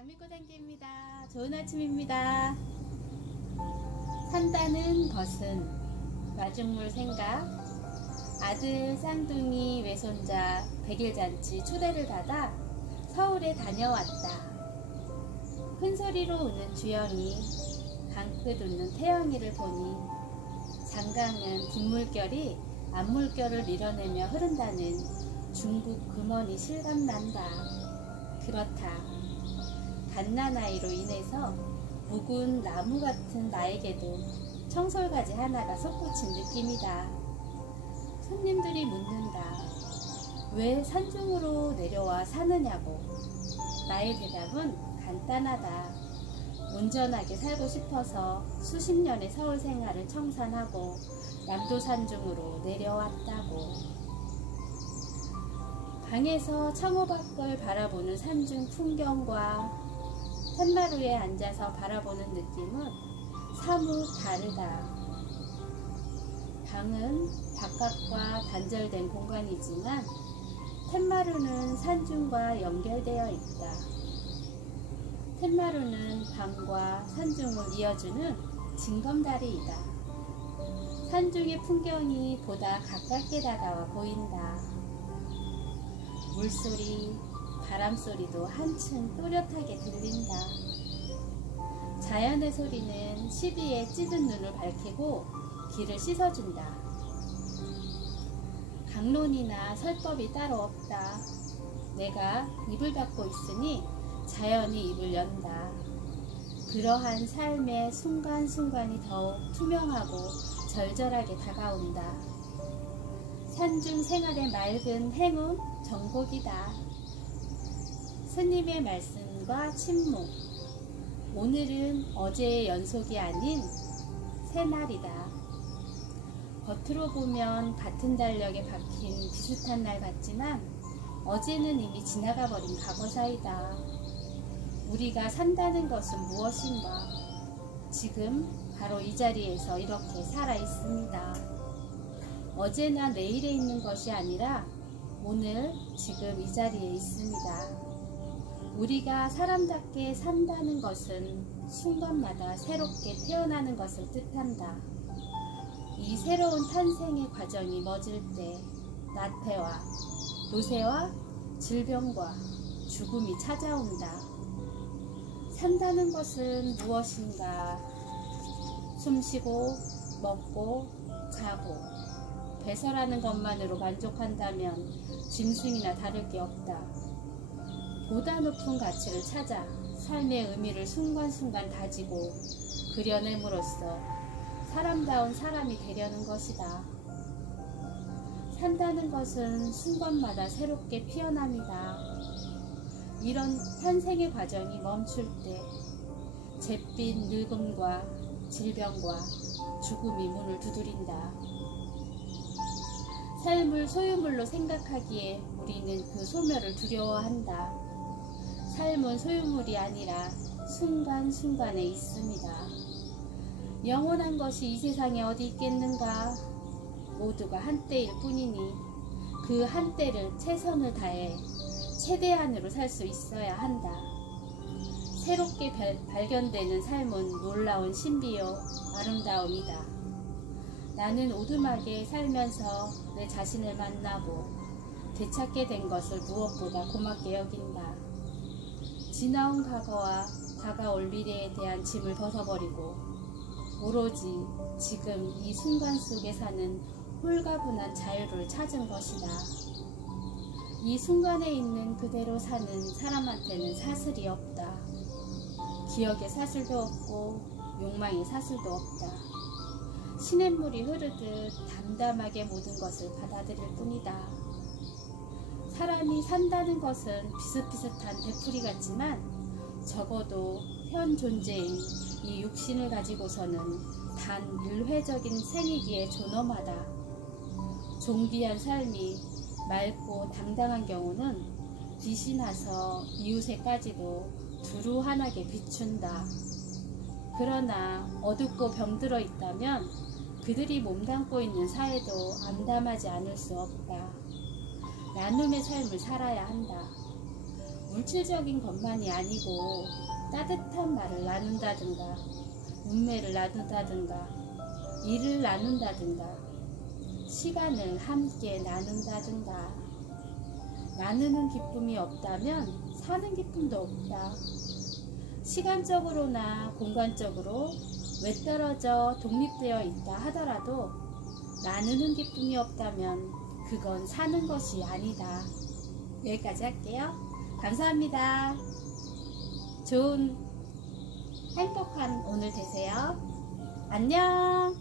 장미꽃 향기입니다. 좋은 아침입니다. 산다는 것은 마중물 생각 아들 쌍둥이 외손자 백일잔치 초대를 받아 서울에 다녀왔다. 큰 소리로 우는 주영이 방긋 웃는 태영이를 보니 장강은 뒷물결이 앞물결을 밀어내며 흐른다는 중국 금원이 실감난다. 그렇다. 갓난아이로 인해서 묵은 나무 같은 나에게도 청솔가지 하나가 솟구친 느낌이다. 손님들이 묻는다. 왜 산중으로 내려와 사느냐고. 나의 대답은 간단하다. 온전하게 살고 싶어서 수십 년의 서울 생활을 청산하고 남도산 중으로 내려왔다고. 방에서 창호밖을 바라보는 산중 풍경과 툇마루에 앉아서 바라보는 느낌은 사뭇 다르다. 방은 바깥과 단절된 공간이지만 툇마루는 산중과 연결되어 있다. 툇마루는 방과 산중을 이어주는 징검다리이다. 산중의 풍경이 보다 가깝게 다가와 보인다. 물소리, 바람소리도 한층 또렷하게 들린다. 자연의 소리는 시비에 찌든 눈을 밝히고 귀를 씻어준다. 강론이나 설법이 따로 없다. 내가 입을 닫고 있으니 자연이 입을 연다. 그러한 삶의 순간순간이 더욱 투명하고 절절하게 다가온다. 산중 생활의 맑은 행운 정복이다. 스님의 말씀과 침묵. 오늘은 어제의 연속이 아닌 새 날이다. 겉으로 보면 같은 달력에 박힌 비슷한 날 같지만 어제는 이미 지나가 버린 과거 사이다. 우리가 산다는 것은 무엇인가? 지금 바로 이 자리에서 이렇게 살아 있습니다. 어제나 내일에 있는 것이 아니라 오늘 지금 이 자리에 있습니다. 우리가 사람답게 산다는 것은 순간마다 새롭게 태어나는 것을 뜻한다. 이 새로운 탄생의 과정이 멎을 때 나태와 노쇠와 질병과 죽음이 찾아온다. 산다는 것은 무엇인가? 숨쉬고 먹고 자고 배설하는 것만으로 만족한다면 짐승이나 다를 게 없다. 보다 높은 가치를 찾아 삶의 의미를 순간순간 다지고 그려냄으로써 사람다운 사람이 되려는 것이다. 산다는 것은 순간마다 새롭게 피어납니다. 이런 탄생의 과정이 멈출 때 잿빛 늙음과 질병과 죽음이 문을 두드린다. 삶을 소유물로 생각하기에 우리는 그 소멸을 두려워한다. 삶은 소유물이 아니라 순간순간에 있습니다. 영원한 것이 이 세상에 어디 있겠는가? 모두가 한때일 뿐이니 그 한때를 최선을 다해 최대한으로 살 수 있어야 한다. 새롭게 발, 발견되는 삶은 놀라운 신비요 아름다움이다. 나는 오두막에 살면서 내 자신을 만나고 되찾게 된 것을 무엇보다 고맙게 여긴다. 지나온 과거와 다가올 미래에 대한 짐을 벗어버리고 오로지 지금 이 순간 속에 사는 홀가분한 자유를 찾은 것이다. 이 순간에 있는 그대로 사는 사람한테는 사슬이 없다. 기억에 사슬도 없고 욕망에 사슬도 없다. 시냇물이 흐르듯 담담하게 모든 것을 받아들일 뿐이다. 사람이 산다는 것은 비슷비슷한 되풀이 같지만 적어도 현 존재인 이 육신을 가지고서는 단 일회적인 생이기에 존엄하다. 종비한 삶이 맑고 당당한 경우는 빛이 나서 이웃에까지도 두루하나게 비춘다. 그러나 어둡고 병들어 있다면 그들이 몸담고 있는 사회도 암담하지 않을 수 없다. 나눔의 삶을 살아야 한다. 물질적인 것만이 아니고 따뜻한 말을 나눈다든가 운매를 나눈다든가 일을 나눈다든가 시간을 함께 나눈다든가 나누는 기쁨이 없다면 사는 기쁨도 없다. 시간적으로나 공간적으로 외떨어져 독립되어 있다 하더라도 나누는 기쁨이 없다면 그건 사는 것이 아니다. 여기까지 할게요. 감사합니다. 좋은 행복한 오늘 되세요. 안녕.